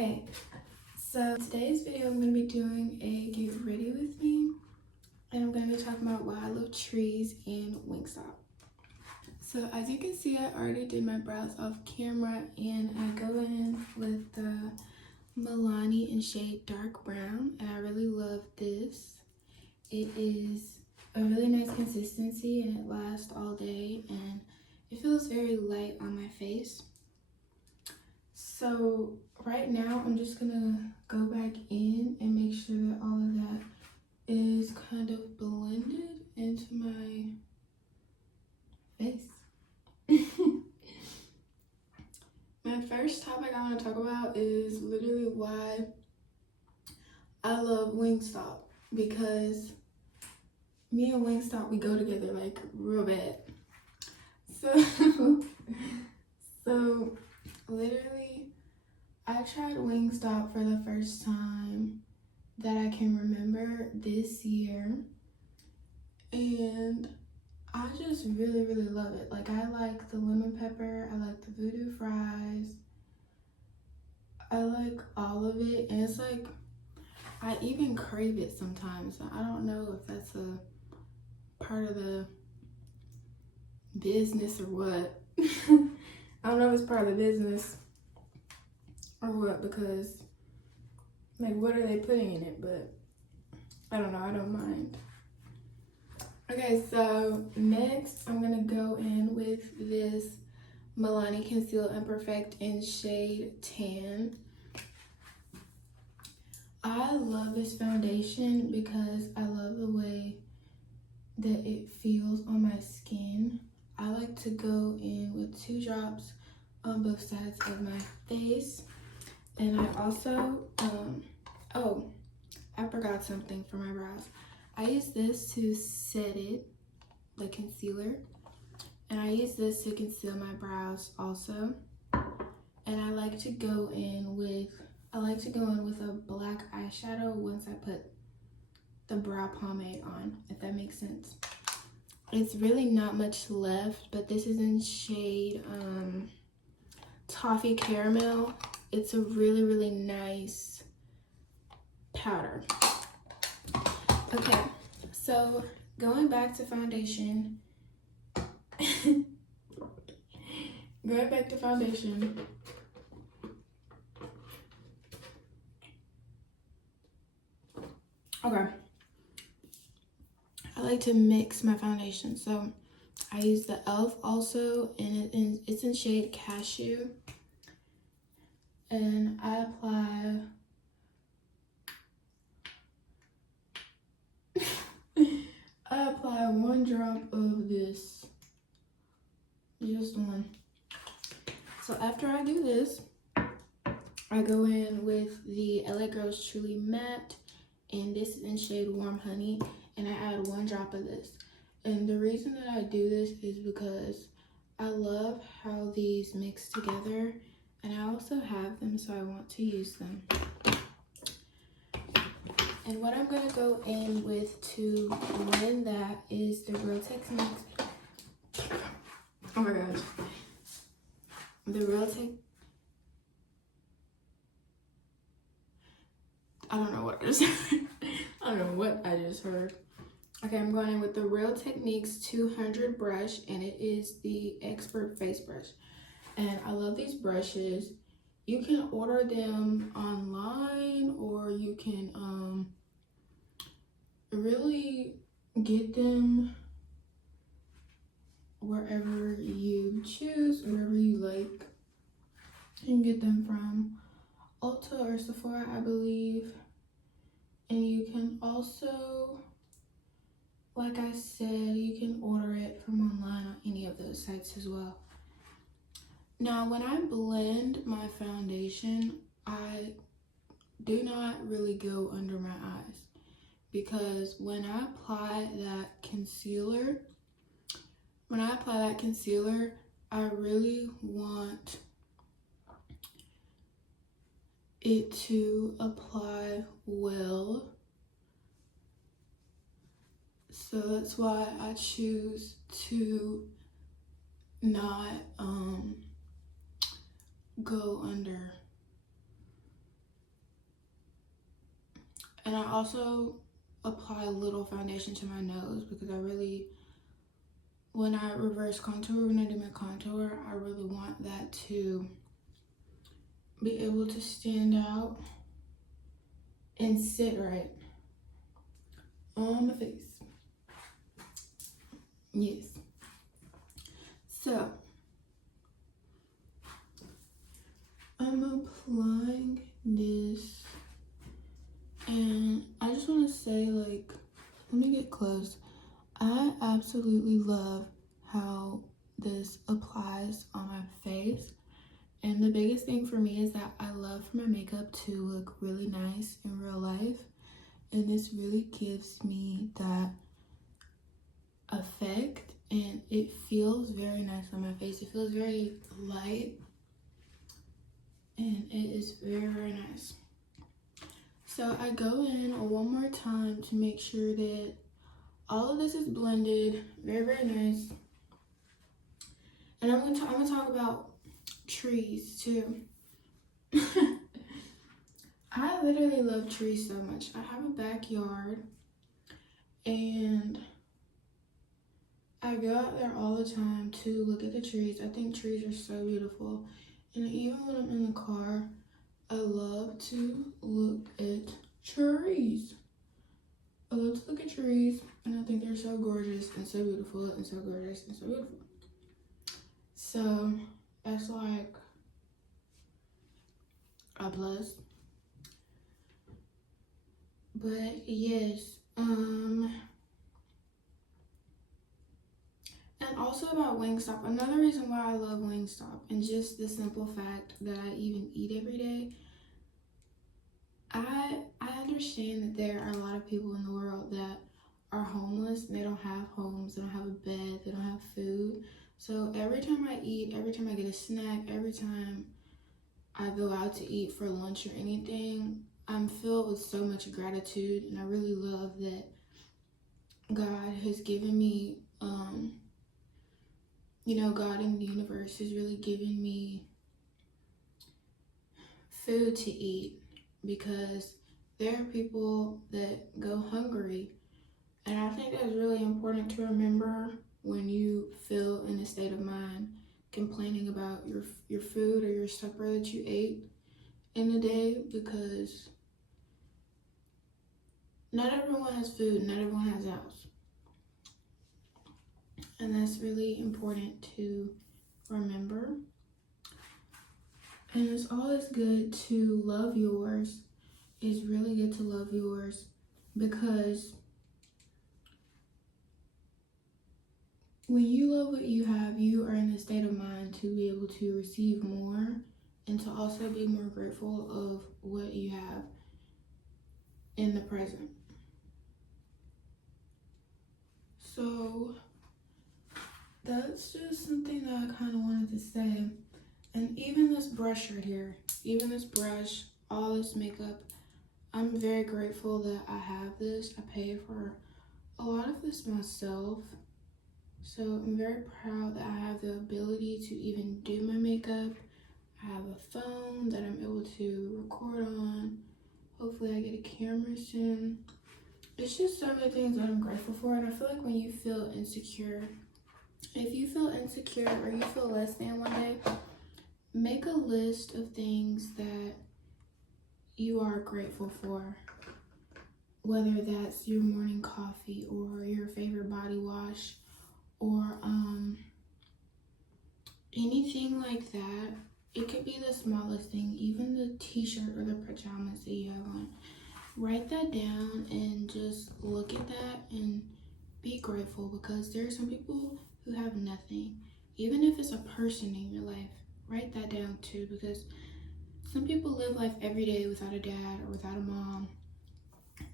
Okay, so today's video I'm going to be doing a get ready with me, and I'm going to be talking about why I love trees and Wingstop. So as you can see, I already did my brows off camera, and I go in with the Milani in shade dark brown, and I really love this. It is a really nice consistency and it lasts all day, and it feels very light on my face. So right now I'm just gonna go back in and make sure that all of that is kind of blended into my face. My first topic I want to talk about is literally why I love Wingstop, because me and Wingstop, we go together like real bad. So literally, I tried Wingstop for the first time that I can remember this year, and I just really love it. Like, I like the lemon pepper, I like the voodoo fries, I like all of it, and it's like I even crave it sometimes. I don't know if that's a part of the business or what. I don't know if it's part of the business or what, because like, what are they putting in it? But I don't know, I don't mind. Okay, so next I'm gonna go in with this Milani Conceal and Perfect in shade Tan. I love this foundation because I love the way that it feels on my skin. I like to go in with 2 drops on both sides of my face. And I also, oh, I forgot something for my brows. I use this to set it, the concealer. And I use this to conceal my brows also. And I like to go in with a black eyeshadow once I put the brow pomade on, if that makes sense. It's really not much left, but this is in shade Toffee Caramel. It's a really nice powder. Okay, so going back to foundation. Okay. I like to mix my foundation, so I use the e.l.f. also, and it's in shade Cashew. And I apply 1 drop of this, just 1. So after I do this, I go in with the LA Girls Truly Matte, and this is in shade Warm Honey, and I add 1 drop of this. And the reason that I do this is because I love how these mix together, and I also have them, so I want to use them. And what I'm going to go in with to blend that is the Real Techniques. Oh my gosh. The Real Tech. I don't know what I just heard. I don't know what I just heard. Okay, I'm going in with the Real Techniques 200 brush, and it is the Expert Face Brush. And I love these brushes. You can order them online, or you can really get them wherever you choose, wherever you like. You can get them from Ulta or Sephora, I believe. And you can also, like I said, you can order it from online on any of those sites as well. Now, when I blend my foundation, I do not really go under my eyes, because when I apply that concealer, I really want it to apply well. So that's why I choose to not go under And I also apply a little foundation to my nose because when I reverse contour, when I do my contour, I really want that to be able to stand out and sit right on my face. Yes. So, I'm applying this, and I just want to say, like, let me get close. I absolutely love how this applies on my face. And the biggest thing for me is that I love for my makeup to look really nice in real life. And this really gives me that effect, and it feels very nice on my face. It feels very light, and it is very, very nice. So I go in one more time to make sure that all of this is blended. Very, very nice. And I'm gonna talk about trees too. I literally love trees so much. I have a backyard, and I go out there all the time to look at the trees. I think trees are so beautiful. And even when I'm in the car, I love to look at trees. I love to look at trees, and I think they're so gorgeous and so beautiful and so gorgeous and so beautiful. So that's like a plus. But yes, and also about Wingstop, another reason why I love Wingstop, and just the simple fact that I even eat every day, I understand that there are a lot of people in the world that are homeless, and they don't have homes, they don't have a bed, they don't have food. So every time I eat, every time I get a snack, every time I go out to eat for lunch or anything, I'm filled with so much gratitude, and I really love that God has given me, God in the universe has really given me food to eat, because there are people that go hungry. And I think that's really important to remember when you feel in a state of mind complaining about your food or your supper that you ate in the day, because not everyone has food, not everyone has a house. And that's really important to remember. And it's always good to love yours. It's really good to love yours, because when you love what you have, you are in the state of mind to be able to receive more, and to also be more grateful of what you have in the present. So that's just something that I kind of wanted to say. And even this brush right here, all this makeup, I'm very grateful that I have this. I pay for a lot of this myself. So I'm very proud that I have the ability to even do my makeup. I have a phone that I'm able to record on. Hopefully I get a camera soon. It's just so many things that I'm grateful for. And I feel like when you feel insecure, if you feel insecure or you feel less than one day, make a list of things that you are grateful for. Whether that's your morning coffee or your favorite body wash or anything like that. It could be the smallest thing, even the t-shirt or the pajamas that you have on. Write that down and just look at that and be grateful, because there are some people who have nothing. Even if it's a person in your life, write that down too, because some people live life every day without a dad or without a mom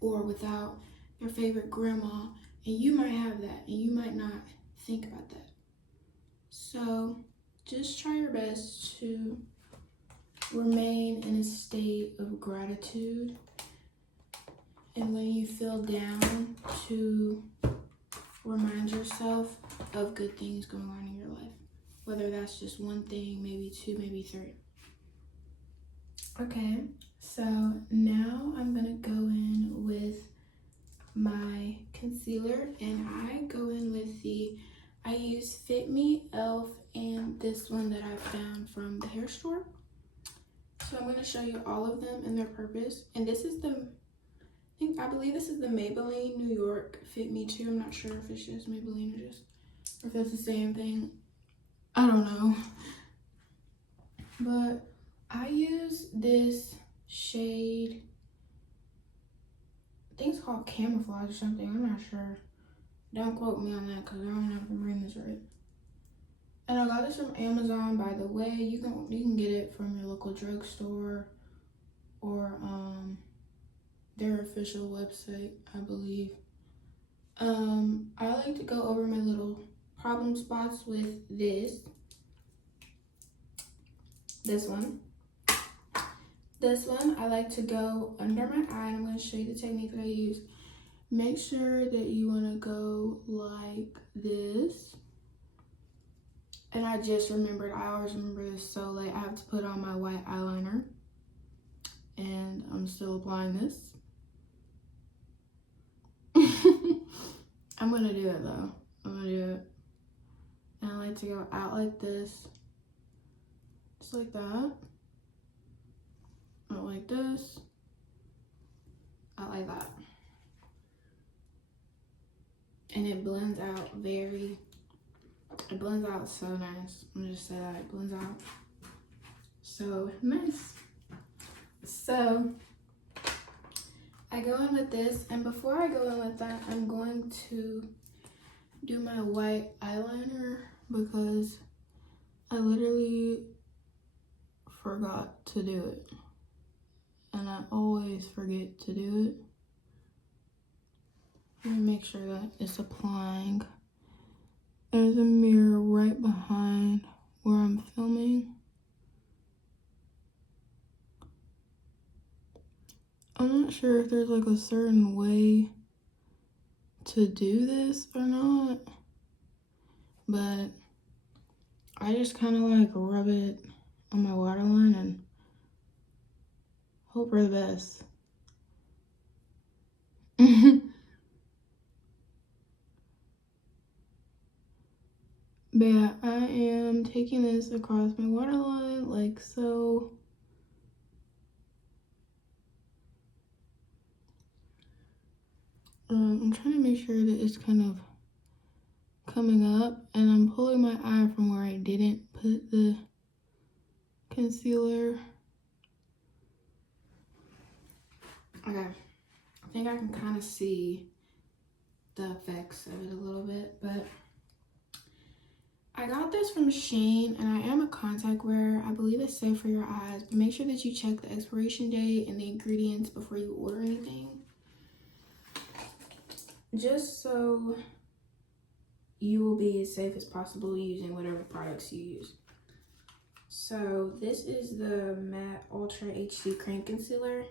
or without their favorite grandma, and you might have that and you might not think about that. So just try your best to remain in a state of gratitude, and when you feel down, to remind yourself of good things going on in your life, whether that's just one thing, maybe two, maybe three. Okay, so now I'm gonna go in with my concealer, and I go in with I use Fit Me, e.l.f., and this one that I found from the hair store. So I'm going to show you all of them and their purpose. And this is I believe this is the Maybelline New York Fit Me too. I'm not sure if it's just Maybelline or if it's the same thing. I don't know. But I use this shade, I think it's called Camouflage or something. I'm not sure. Don't quote me on that because I don't know if I'm reading this right. And I got this from Amazon, by the way. You can get it from your local drugstore or their official website, I believe. I like to go over my little problem spots with this one. This one, I like to go under my eye. I'm going to show you the technique that I use. Make sure that you want to go like this. And I just remembered, I always remember this so late. I have to put on my white eyeliner. And I'm still applying this. I'm gonna do it though. I'm gonna do it. And I like to go out like this. Just like that. Out like this. Out like that. And it blends out it blends out so nice. I'm gonna just say that, it blends out so nice. So I go in with this, and before I go in with that, I'm going to do my white eyeliner because I literally forgot to do it. And I always forget to do it. Let me make sure that it's applying. There's a mirror right behind where I'm filming. I'm not sure if there's like a certain way to do this or not, but I just kind of like rub it on my waterline and hope for the best. But yeah, I am taking this across my waterline like so. I'm trying to make sure that it's kind of coming up, and I'm pulling my eye from where I didn't put the concealer. Okay, I think I can kind of see the effects of it a little bit, but I got this from Shein, and I am a contact wearer. I believe it's safe for your eyes, but make sure that you check the expiration date and the ingredients before you order anything, just so you will be as safe as possible using whatever products you use. So this is the Matte Ultra HD Cream Concealer,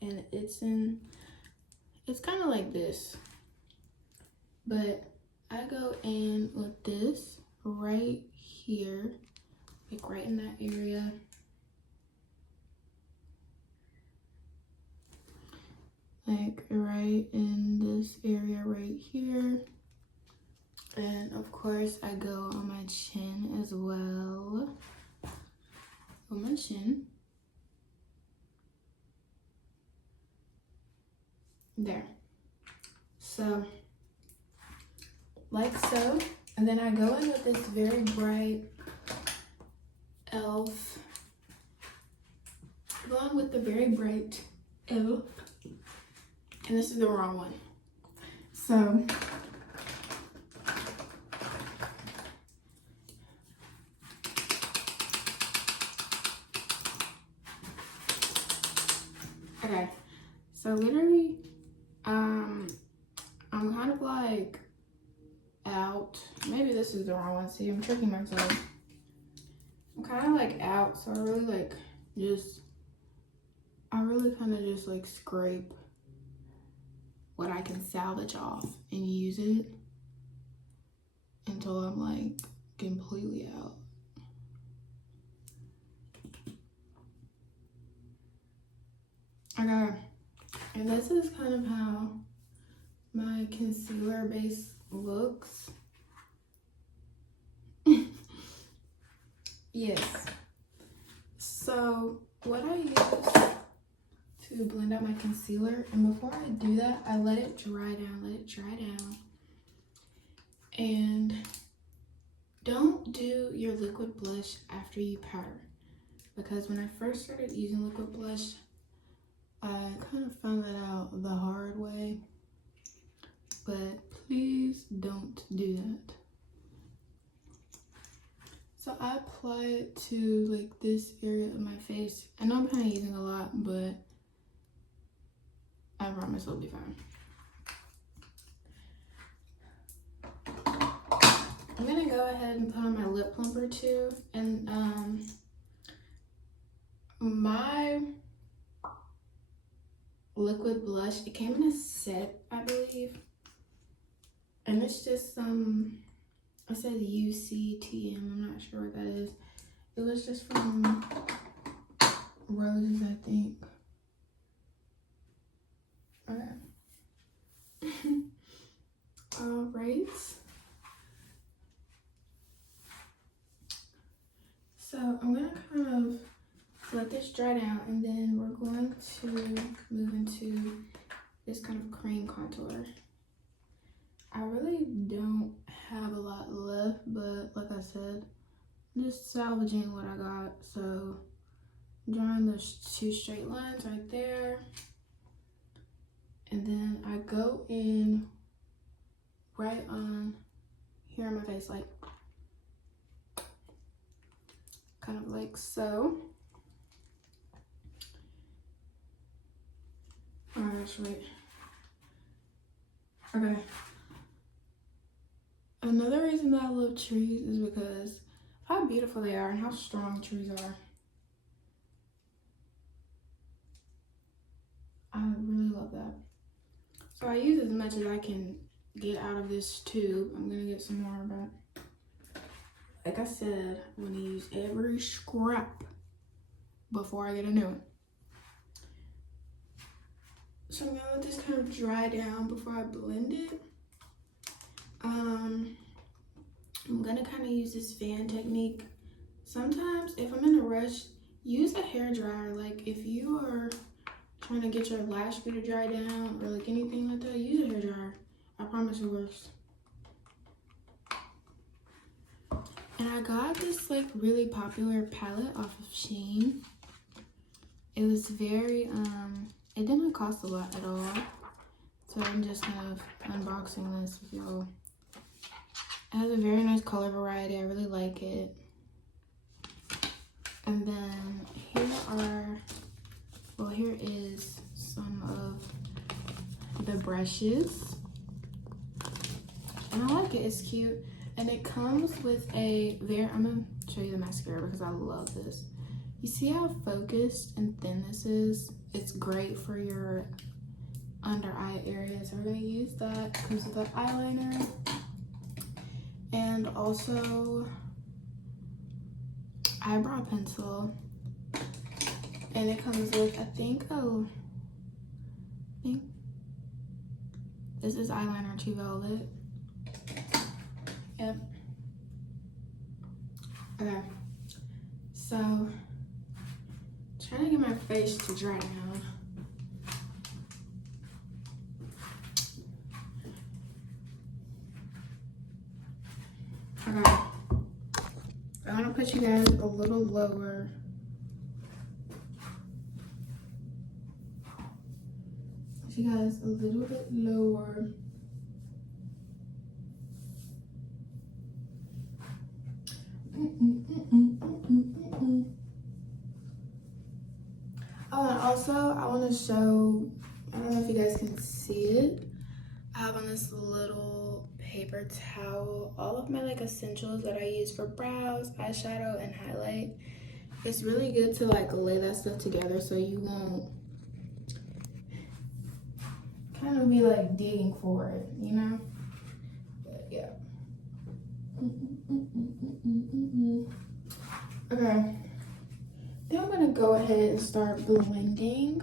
and it's kind of like this, but I go in with this right here, like right in that area. Like right in this area right here. And of course I go on my chin as well. On my chin. There. So, like so. And then I go in with this very bright e.l.f. Go on with the very bright e.l.f. And this is the wrong one. So, okay. So literally, I'm kind of like out. Maybe this is the wrong one. See, I'm tricking myself. I'm kind of like out, so I really kind of just like scrape what I can salvage off and use it until I'm like completely out. kind of how my concealer base looks. Yes. So what I use to blend out my concealer, and before I do that, I let it dry down, and don't do your liquid blush after you powder, because when I first started using liquid blush, I kind of found that out the hard way, but please don't do that. So I apply it to like this area of my face. I know I'm kind of using a lot, but I promise it'll be fine. I'm gonna go ahead and put on my lip plumper too. And my liquid blush, it came in a set, I believe. And it's just it says UCTM, I'm not sure what that is. It was just from Roses, I think. Okay. All right. So I'm gonna kind of let this dry down, and then we're going to move into this kind of cream contour. I really don't have a lot left, but like I said, I'm just salvaging what I got. So drawing those two straight lines right there, and then I go in right on here on my face, like kind of like so. Oh, actually, okay. Another reason that I love trees is because how beautiful they are and how strong trees are. I really love that. So I use as much as I can get out of this tube. I'm gonna get some more, but like I said, I'm gonna use every scrap before I get a new one. So I'm gonna let this kind of dry down before I blend it. I'm gonna kind of use this fan technique. Sometimes if I'm in a rush, use a hair dryer. Like if you are trying to get your lash glue to dry down or like anything like that, use a hair dryer. I promise it works. And I got this like really popular palette off of Shein. It was very, it didn't cost a lot at all. So I'm just kind of unboxing this with y'all. It has a very nice color variety. I really like it. And then here is some of the brushes. And I like it, it's cute. And it comes with I'm gonna show you the mascara because I love this. You see how focused and thin this is? It's great for your under eye area. So we're gonna use that. Comes with the eyeliner. And also eyebrow pencil. And it comes with, I think this is eyeliner to velvet. Yep. Okay. So, trying to get my face to dry down. Okay. I'm gonna put you guys a little lower. Put you guys a little bit lower. Oh, and also I want to show, I don't know if you guys can see it. I have on this little paper towel all of my like essentials that I use for brows, eyeshadow, and highlight. It's really good to like lay that stuff together so you won't kind of be like digging for it, you know? But yeah. Okay. Then I'm gonna go ahead and start blending.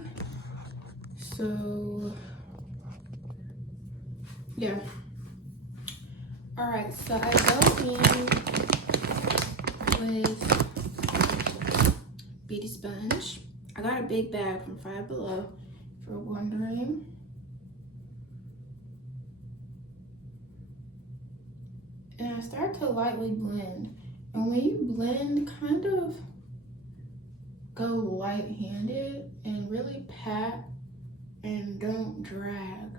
So yeah. All right, so I go in with Beauty Sponge. I got a big bag from Five Below, if you're wondering. And I start to lightly blend. And when you blend, kind of go light-handed and really pat and don't drag.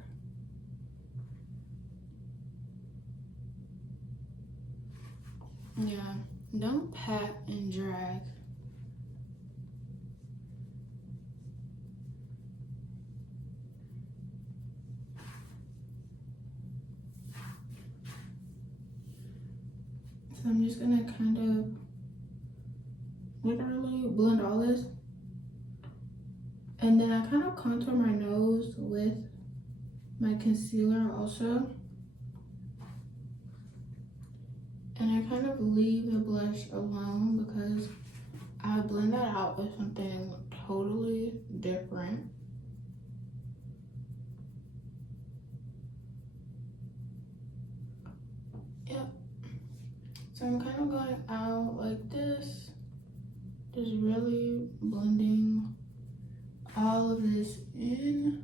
Yeah, don't pat and drag. So I'm just gonna kind of literally blend all this. And then I kind of contour my nose with my concealer also. And I kind of leave the blush alone because I blend that out with something totally different. Yep. So I'm kind of going out like this, just really blending all of this in.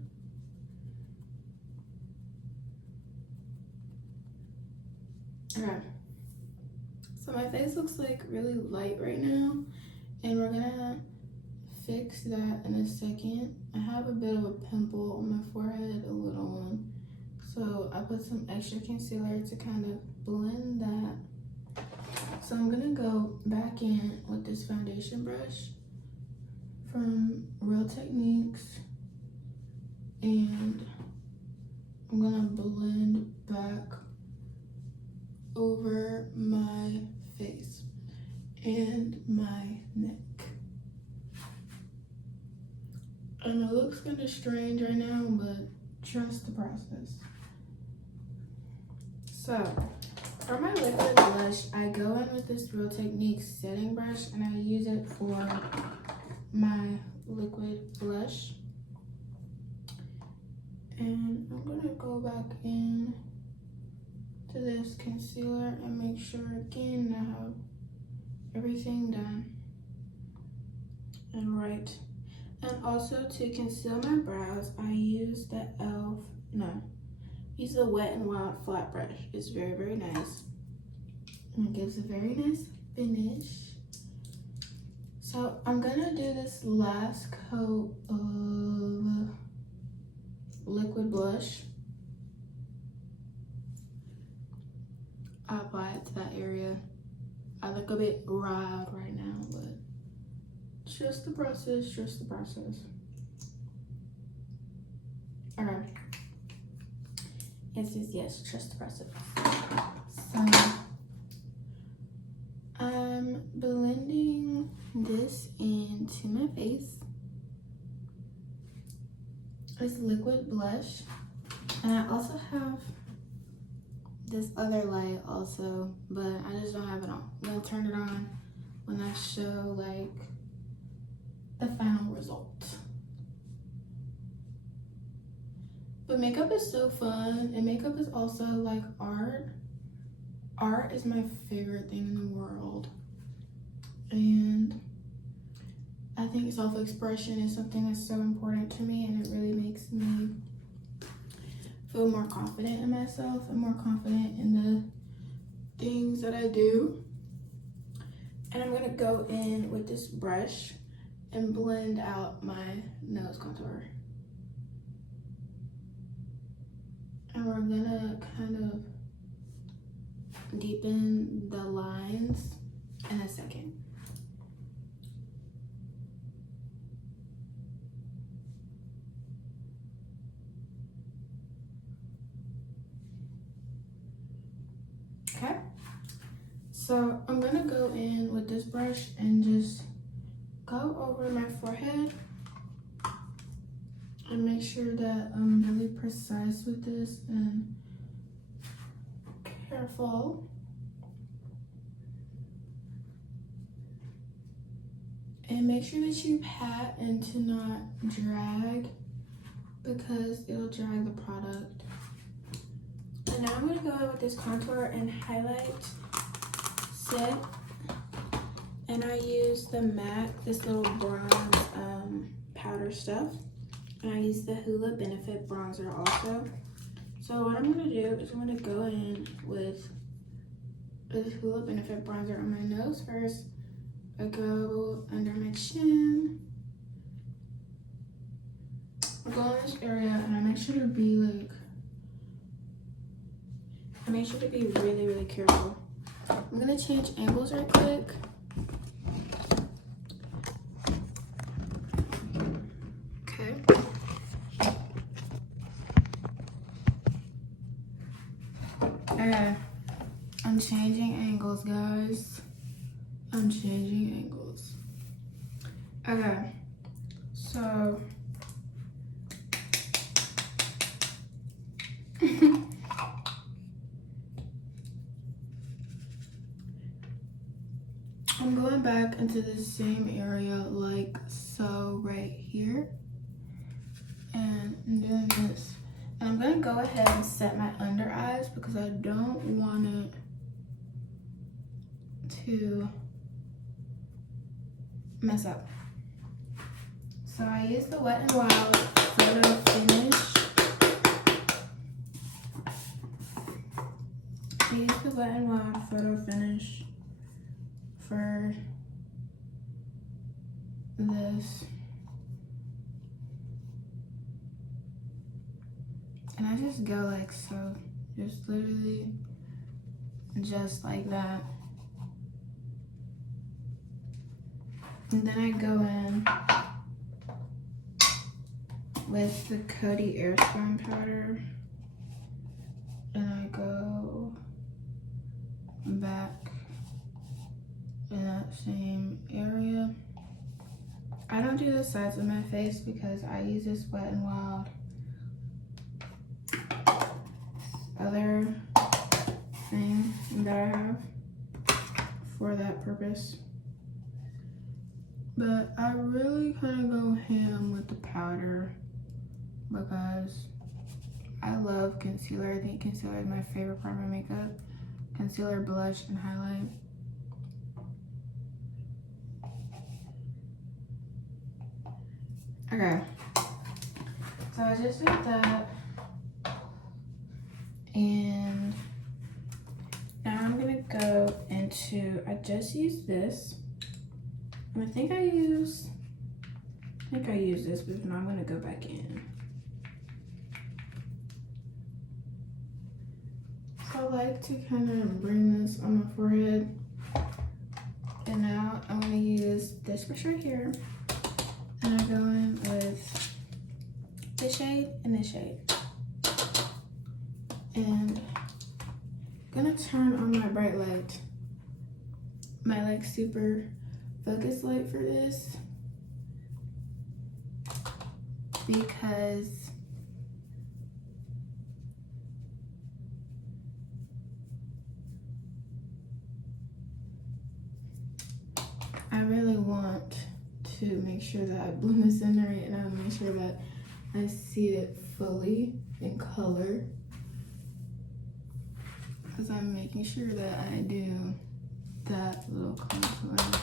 Okay. So my face looks like really light right now, and we're gonna fix that in a second. I have a bit of a pimple on my forehead, a little one. So I put some extra concealer to kind of blend that. So I'm gonna go back in with this foundation brush from Real Techniques, and I'm gonna blend back over my face and my neck. And it looks kind of strange right now, but trust the process. So for my liquid blush, I go in with this Real Techniques setting brush and I use it for my liquid blush. And I'm gonna go back in to this concealer and make sure again I have everything done and right. And also to conceal my brows, I use the use the Wet n Wild flat brush. It's very, very nice. And it gives a very nice finish. So I'm gonna do this last coat of liquid blush. I apply it to that area. I look a bit riled right now, but trust the process, trust the process. All right. Yes, trust the process. So I'm blending this into my face. It's liquid blush. And I also have this other light also, but I just don't have it on. I'm gonna turn it on when I show like the final result. But makeup is so fun, and makeup is also like art. Art is my favorite thing in the world. And I think self-expression is something that's so important to me, and it really makes me feel more confident in myself and more confident in the things that I do. And I'm gonna go in with this brush and blend out my nose contour. And we're gonna kind of deepen the lines in a second. Okay, so I'm gonna go in with this brush and just go over my forehead and make sure that I'm really precise with this and careful. And make sure that you pat and to not drag, because it'll drag the product. So now I'm gonna go in with this contour and highlight set. And I use the MAC, this little bronze powder stuff. And I use the Hoola Benefit bronzer also. So what I'm gonna do is I'm gonna go in with this Hoola Benefit bronzer on my nose first. I go under my chin. I go in this area and I make sure to be like, really, really careful. I'm gonna change angles right quick. Okay. Okay. I'm changing angles, guys. I'm changing angles. Okay. So I'm going back into the same area like so right here. And I'm doing this. And I'm gonna go ahead and set my under eyes because I don't want it to mess up. So I use the Wet n Wild Photo Finish. I use the Wet n Wild Photo Finish for this. And I just go like so, just literally just like that. And then I go in with the Coty Airstone powder and I go back in that same area. I don't do the sides of my face because I use this Wet n Wild other thing that I have for that purpose. But I really kind of go ham with the powder because I love concealer. I think concealer is my favorite part of my makeup. Concealer, blush, and highlight. Okay. So I just did that. And now I'm gonna go into, I just used this. I think I used this, but now I'm gonna go back in. So I like to kind of bring this on my forehead. And now I'm gonna use this brush right here. And I go in with this shade and this shade. And I'm gonna turn on my bright light. My like super focus light for this. Because I really want to make sure that I blend this in right and I make sure that I see it fully in color. Because I'm making sure that I do that little contour.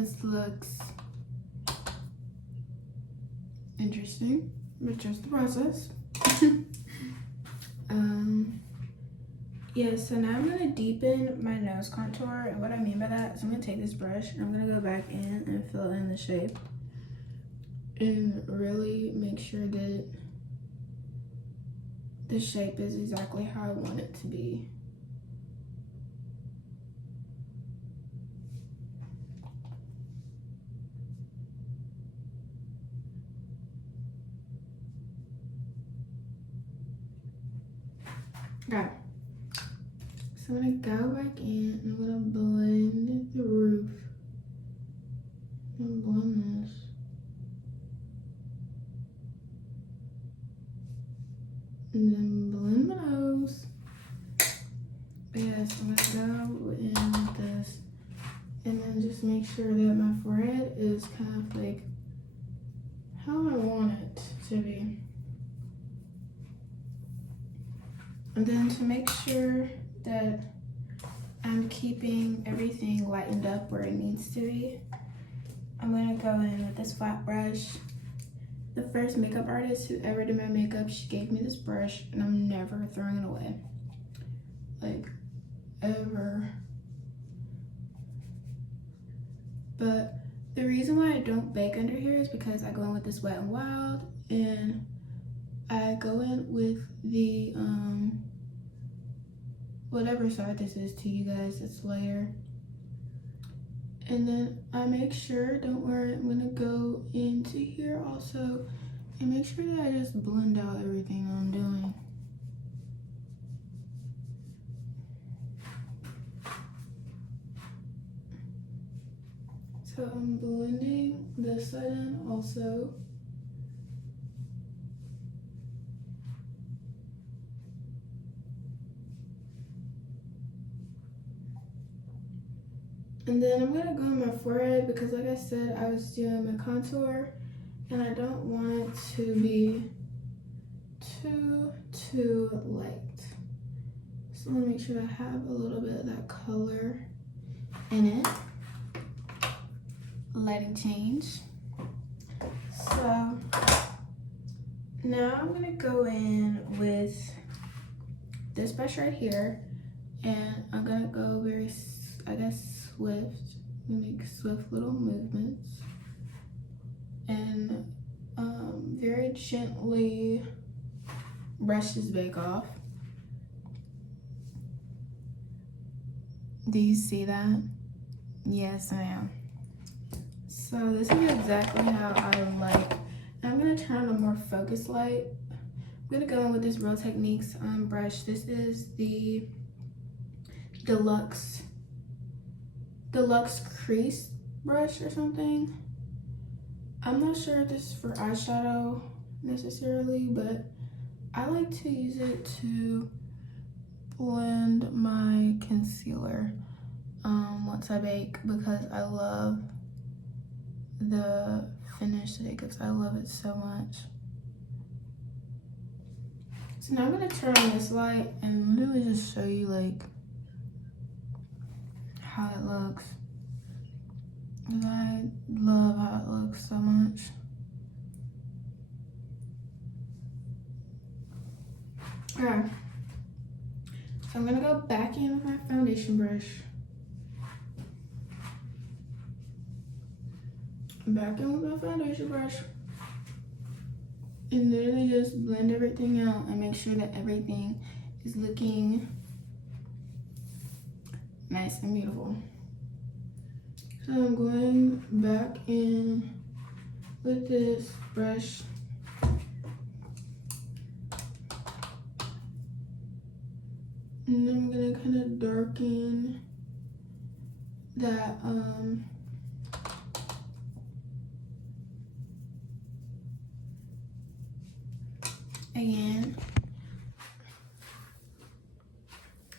This looks interesting, but just the process. Yeah, so now I'm gonna deepen my nose contour, and what I mean by that is I'm gonna take this brush and I'm gonna go back in and fill in the shape and really make sure that the shape is exactly how I want it to be. Okay. So I'm gonna go back in and I'm gonna blend the roof. I'm gonna blend this. and then blend my nose. But yes, I'm gonna go in with this, and then just make sure that my forehead is kind of like how I want it to be. And then to make sure that I'm keeping everything lightened up where it needs to be, I'm gonna go in with this flat brush. The first makeup artist who ever did my makeup, she gave me this brush, and I'm never throwing it away. Like, ever. But the reason why I don't bake under here is because I go in with this Wet n Wild, and I go in with the whatever side this is to you guys, it's layer. And then I make sure, don't worry, I'm gonna go into here also and make sure that I just blend out everything I'm doing. So I'm blending this side in also. And then I'm gonna go on my forehead because like I said, I was doing my contour and I don't want it to be too light. So I wanna make sure I have a little bit of that color in it. Lighting change. So now I'm gonna go in with this brush right here, and I'm gonna go very, I guess, swift. Make swift little movements and very gently brush this bake off. Do you see that? Yes, I am. So this is exactly how I like. I'm gonna turn on a more focused light. I'm gonna go in with this Real Techniques brush. This is the Deluxe crease brush or something. I'm not sure if this is for eyeshadow necessarily, but I like to use it to blend my concealer once I bake because I love the finish that it gives. I love it so much. So now I'm gonna turn on this light and literally just show you like how it looks. And I love how it looks so much. Okay, so I'm gonna go back in with my foundation brush. Back in with my foundation brush. And literally just blend everything out and make sure that everything is looking nice and beautiful. So I'm going back in with this brush. And then I'm gonna kind of darken that again.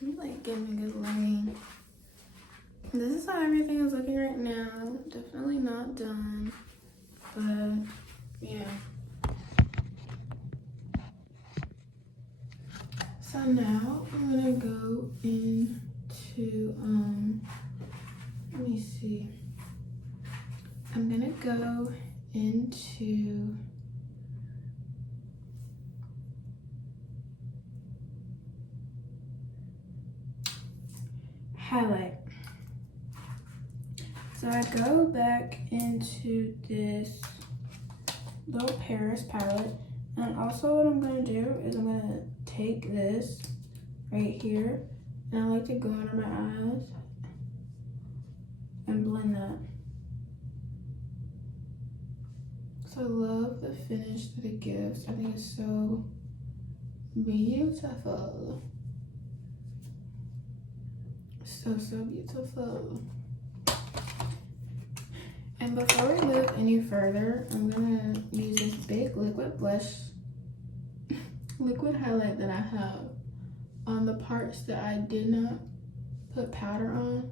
I'm like getting a good lighting. This is how everything is looking right now. Definitely not done, but yeah. So now I'm gonna go into let me see. I'm gonna go into highlight. So I go back into this little Paris palette, and also what I'm gonna do is I'm gonna take this right here, and I like to go under my eyes and blend that. So I love the finish that it gives. I think it's so beautiful. So beautiful. And before we move any further, I'm gonna use this big liquid blush. liquid highlight that I have on the parts that I did not put powder on,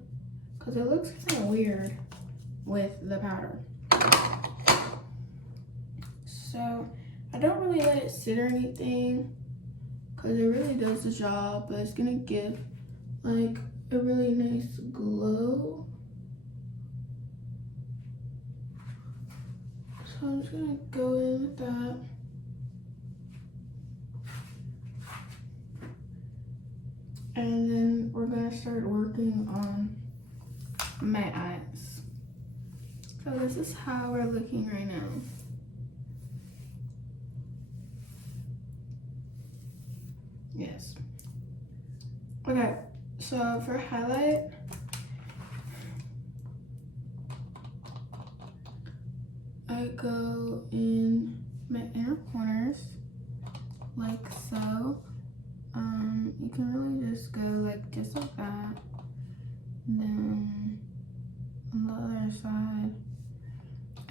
because it looks kind of weird with the powder. So I don't really let it sit or anything, because it really does the job, but it's gonna give like a really nice glow. So I'm just gonna go in with that. And then we're gonna start working on my eyes. So this is how we're looking right now. Yes. Okay, so for highlight, I go in my inner corners like so. You can really just go like just like that. And then on the other side,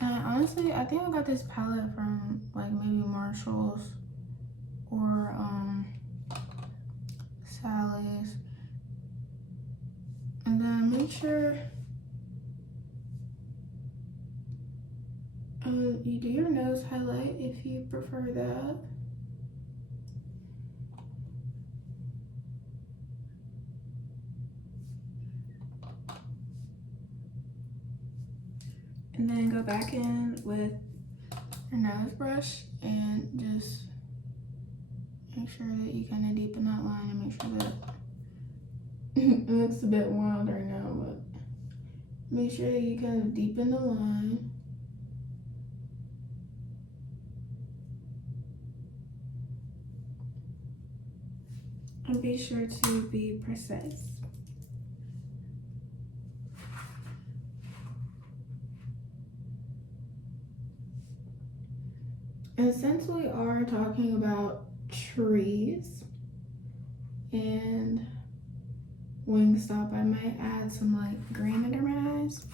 and honestly, I think I got this palette from like maybe Marshall's or Sally's. And then make sure you do your nose highlight if you prefer that. And then go back in with your nose brush and just make sure that you kind of deepen that line and make sure that it looks a bit wild right now, but make sure that you kind of deepen the line. And be sure to be precise. And since we are talking about trees and Wingstop, I might add some like green under my eyes.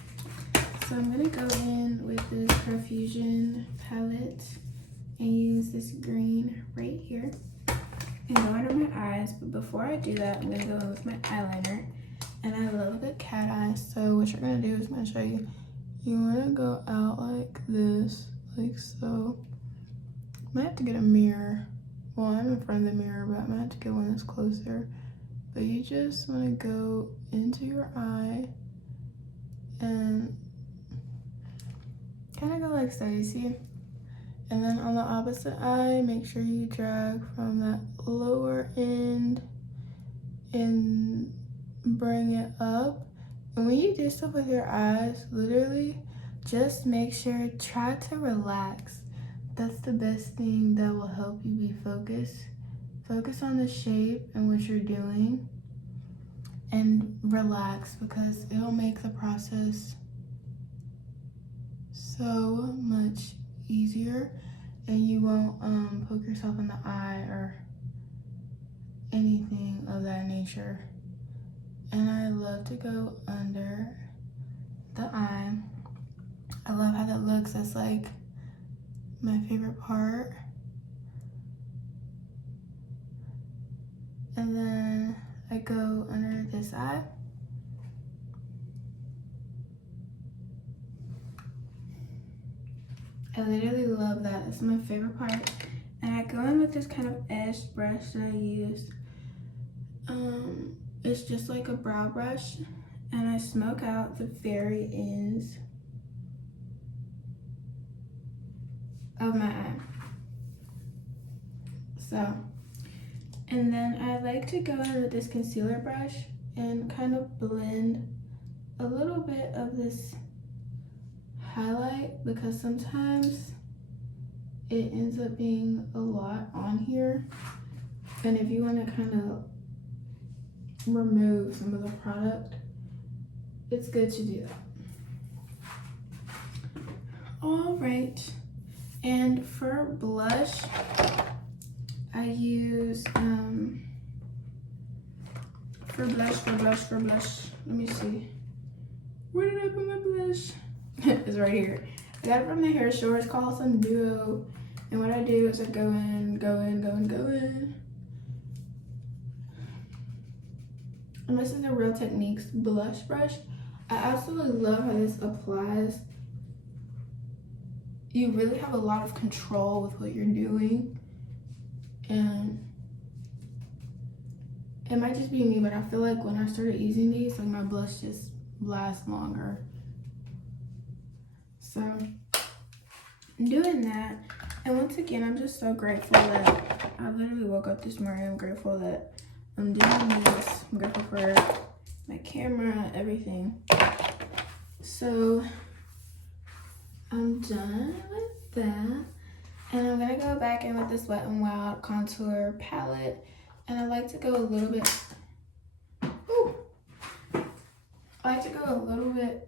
So I'm gonna go in with this Profusion palette and use this green right here and go under my eyes. But before I do that, I'm gonna go in with my eyeliner. And I love the cat eyes. So what you're gonna do is I'm gonna show you. You wanna go out like this, like so. I might have to get a mirror. Well, I'm in front of the mirror, but I might have to get one that's closer. But you just want to go into your eye and kind of go like so, you see? And then on the opposite eye, make sure you drag from that lower end and bring it up. And when you do stuff with your eyes, literally, just make sure, try to relax. That's the best thing that will help you be focused. Focus on the shape and what you're doing and relax, because it'll make the process so much easier and you won't poke yourself in the eye or anything of that nature. And I love to go under the eye. I love how that looks. That's like my favorite part. And then I go under this eye. I literally love that. It's my favorite part. And I go in with this kind of edged brush that I use. It's just like a brow brush. And I smoke out the very ends of my eye. So, and then I like to go in with this concealer brush and kind of blend a little bit of this highlight, because sometimes it ends up being a lot on here. And if you want to kind of remove some of the product, it's good to do that. All right. And for blush, I use, for blush, let me see. Where did I put my blush? It's right here. I got it from the hair store. It's called some Duo. And what I do is I go in. And this is the Real Techniques blush brush. I absolutely love how this applies. You really have a lot of control with what you're doing. And it might just be me, but I feel like when I started using these, like my blush just lasts longer. So I'm doing that. And once again, I'm just so grateful that I literally woke up this morning. I'm grateful that I'm doing this. I'm grateful for my camera, everything. So I'm done with that. And I'm gonna go back in with this Wet n Wild contour palette. And I like to go a little bit,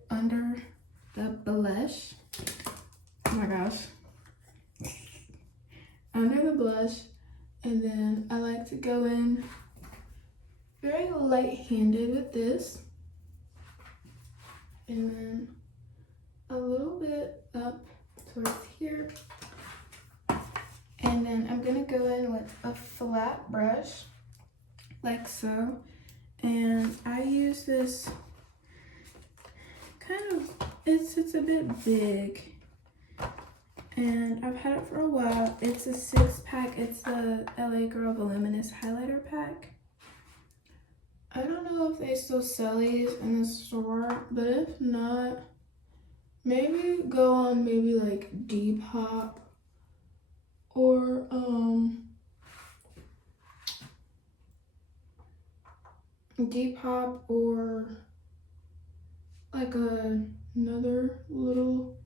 under the blush. Oh my gosh. Under the blush. And then I like to go in very light-handed with this. And then a little bit up towards here. And then I'm gonna go in with a flat brush, like so. And I use this it's a bit big. And I've had it for a while. It's a 6-pack. It's the LA Girl Voluminous Highlighter Pack. I don't know if they still sell these in the store, but if not, maybe go on like Depop or like another little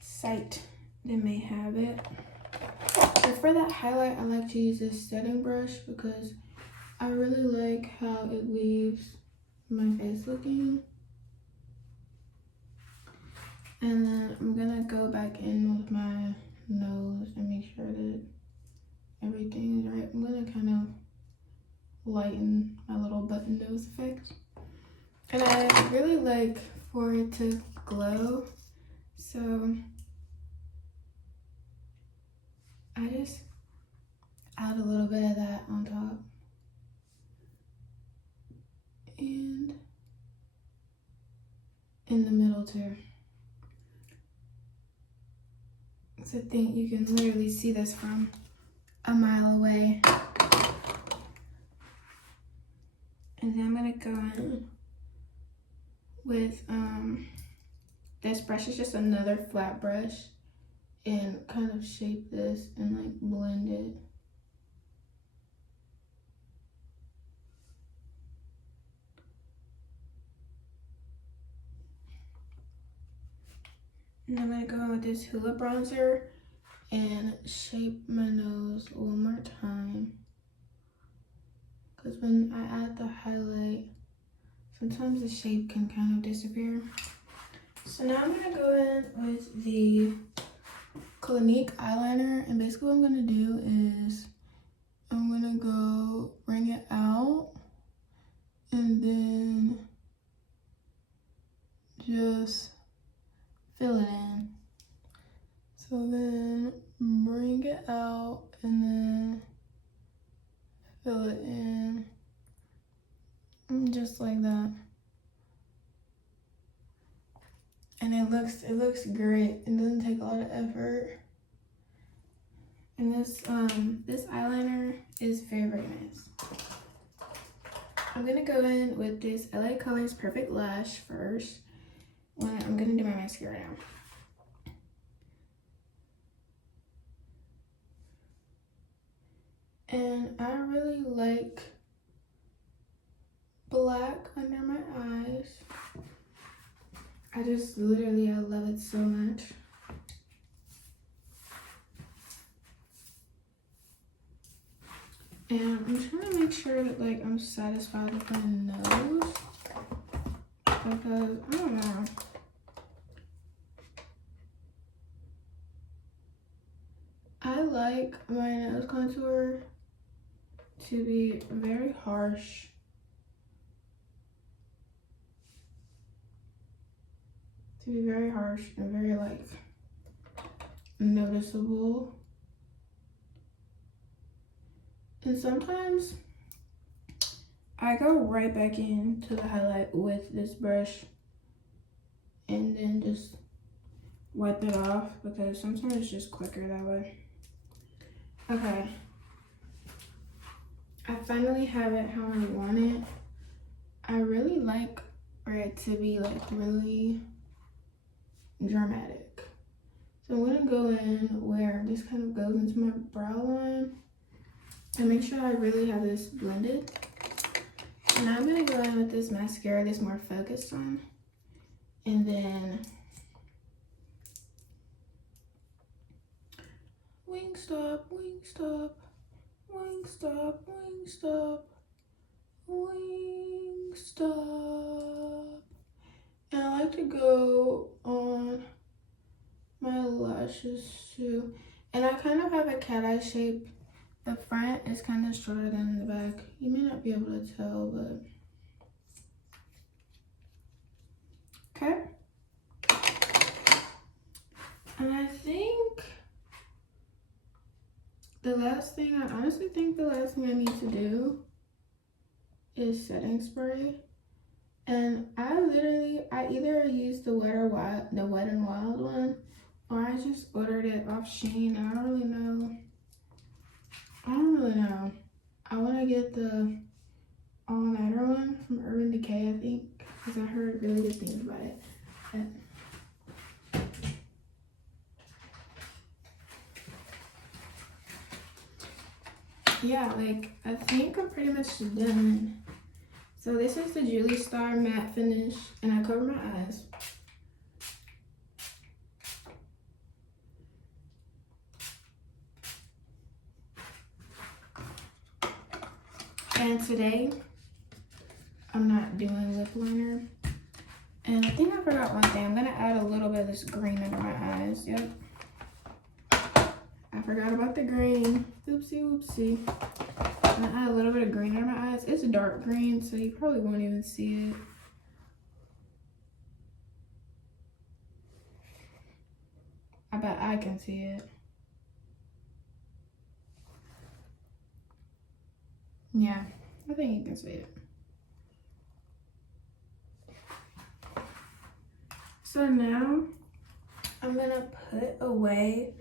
site that may have it. But for that highlight, I like to use this setting brush because I really like how it leaves my face looking. And then I'm gonna go back in with my nose and make sure that everything is right. I'm gonna kind of lighten my little button nose effect. And I really like for it to glow, so I just add a little bit of that on top. And in the middle too. So I think you can literally see this from a mile away. And then I'm gonna go in with this brush. Is just another flat brush, and kind of shape this and like blend it. And I'm gonna go in with this Hoola bronzer and shape my nose one more time. Because when I add the highlight, sometimes the shape can kind of disappear. So now I'm gonna go in with the Clinique eyeliner, and basically what I'm gonna do is I'm gonna go bring it out and then just fill it in. So then bring it out and then fill it in, just like that. And it looks great. It doesn't take a lot of effort. And this eyeliner is very, very nice. I'm gonna go in with this LA Colors Perfect Lash first. I'm gonna do my mascara now. And I really like black under my eyes. I love it so much. And I'm trying to make sure that like I'm satisfied with my nose, because I don't know. I like my nose contour to be very harsh. to be very harsh and very like noticeable. And sometimes I go right back into the highlight with this brush and then just wipe it off because sometimes it's just quicker that way. Okay. I finally have it how I want it. I really like for it to be like really dramatic. So I'm gonna go in where this kind of goes into my brow line and make sure I really have this blended. And I'm gonna go in with this mascara that's more focused on. And then wingstop, wingstop, wingstop, wingstop, wingstop. And I like to go on my lashes too. And I kind of have a cat eye shape. The front is kind of shorter than the back. You may not be able to tell, but okay. And I think the last thing, I honestly think the last thing I need to do is setting spray. And I either use the Wet n Wild one, or I just ordered it off Shein. I don't really know. I want to get the All Nighter one from Urban Decay, I think, because I heard really good things about it. Yeah, like, I think I'm pretty much done. So this is the Julie Star matte finish, and I cover my eyes. And today, I'm not doing lip liner. And I think I forgot one thing. I'm gonna add a little bit of this green under my eyes. Yep. I forgot about the green. Oopsie, oopsie. I'm gonna add a little bit of green under my eyes. It's dark green, so you probably won't even see it. I bet I can see it. Yeah, I think you can see it. So now I'm gonna put away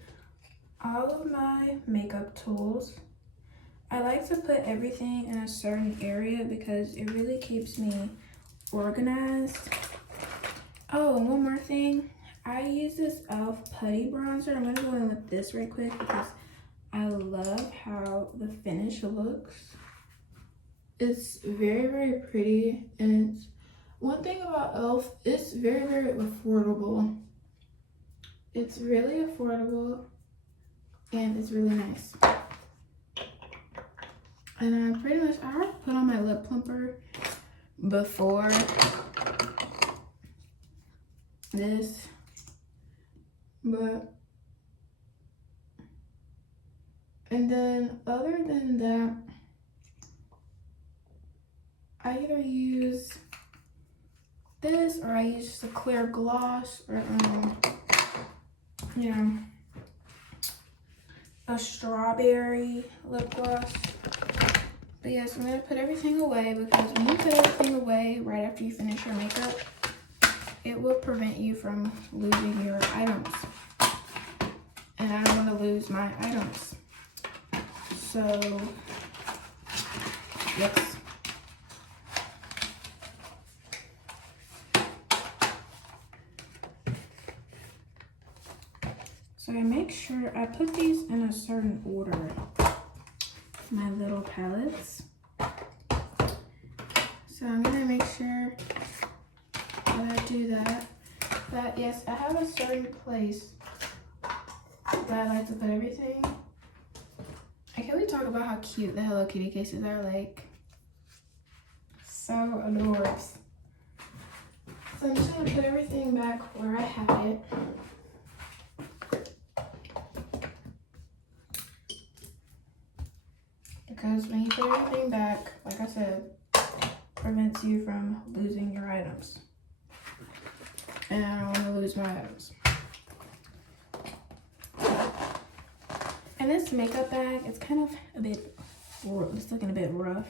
all of my makeup tools. I like to put everything in a certain area because it really keeps me organized. Oh, and one more thing. I use this e.l.f. putty bronzer. I'm gonna go in with this right quick because I love how the finish looks. It's very, very pretty, and it's one thing about e.l.f. It's very, very affordable. It's really affordable, and it's really nice. And I pretty much, I already put on my lip plumper before this, but, and then other than that, I either use this or I use just a clear gloss or, you know, a strawberry lip gloss. But yes, I'm gonna put everything away because when you put everything away right after you finish your makeup, it will prevent you from losing your items. And I don't want to lose my items. So, yes. So I make sure I put these in a certain order. My little palettes. So I'm gonna make sure that I do that. But yes, I have a certain place that I like to put everything. And can we talk about how cute the Hello Kitty cases are? Like, so adorable. So I'm just gonna put everything back where I have it. Because when you put everything back, like I said, prevents you from losing your items. and I don't want to lose my items. And this makeup bag, it's kind of a bit, it's looking a bit rough,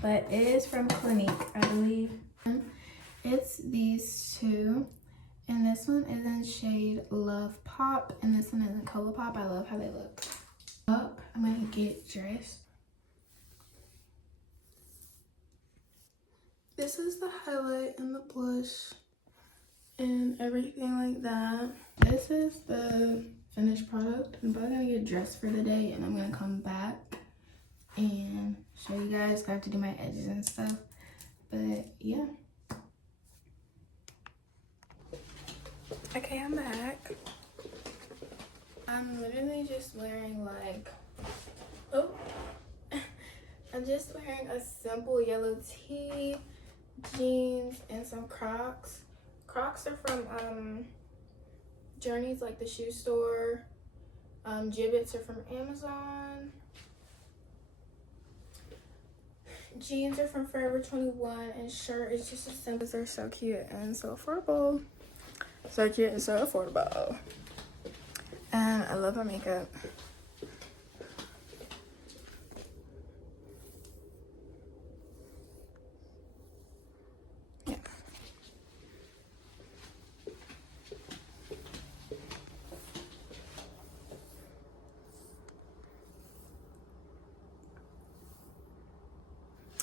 but it is from Clinique, I believe. It's these two, and this one is in shade Love Pop, and this one is in Color Pop. I love how they look. Up, I'm gonna get dressed. This is the highlight and the blush and everything like that. This is the finished product. I'm probably gonna get dressed for the day, and I'm gonna come back and show you guys. I have to do my edges and stuff, but yeah. Okay, I'm back. I'm literally just wearing like, oh, I'm just wearing a simple yellow tee, jeans, and some Crocs. Crocs are from Journeys, like the shoe store. Gibbets are from Amazon. Jeans are from Forever 21, and shirt is just a simple. They're so cute and so affordable. So cute and so affordable. And I love my makeup. Yeah.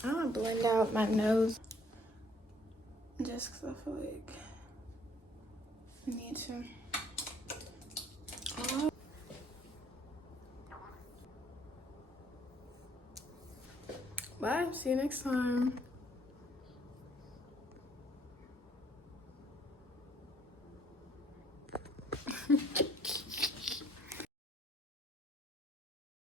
I'm gonna blend out my nose just because I feel like I need to. Bye. See you next time.